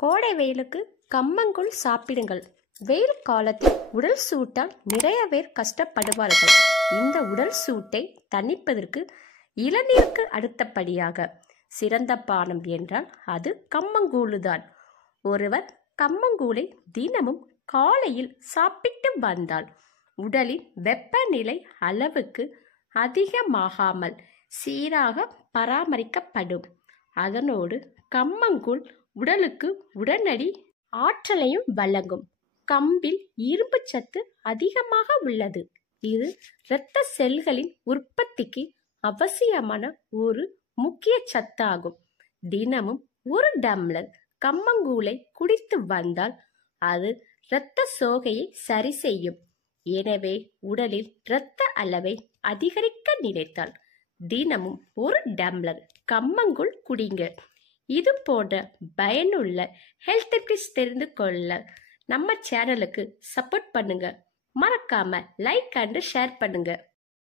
கோடை வெயிலுக்கு கம்மங்கூழ் சாப்பிடுங்கள். வெயில் காலத்தில் உடல் சூட்டால் நிறைய பேர் கஷ்டப்படுவார்கள். இந்த உடல் சூட்டை தணிப்பதற்கு இளநீருக்கு அடுத்தபடியாக சிறந்த பானம் என்றால் அது கம்மங்கூழுதான். ஒருவர் கம்மங்கூழை தினமும் காலையில் சாப்பிட்டு வந்தால் உடலின் வெப்பநிலை அளவுக்கு அதிகமாகாமல் சீராக பராமரிக்கப்படும். அதனோடு கம்மங்கூழ் உடலுக்கு உடனடி ஆற்றலையும் வழங்கும். கம்பில் இரும்பு சத்து அதிகமாக உள்ளது. இது இரத்த செல்களின் உற்பத்திக்கு அவசியமான ஒரு முக்கிய சத்தாகும். தினமும் ஒரு டம்ளர் கம்மங்கூழை குடித்து வந்தால் அது இரத்த சோகையை சரி செய்யும். எனவே உடலில் இரத்த அளவை அதிகரிக்க நினைத்தால் தினமும் ஒரு டம்ளர் கம்மங்கூழ் குடிங்க. இது போன்ற பயனுள்ள ஹெல்த் டிப்ஸ் தெரிந்து கொள்ள நம்ம சேனலுக்கு சப்போர்ட் பண்ணுங்க. மறக்காம லைக் அண்ட் ஷேர் பண்ணுங்க.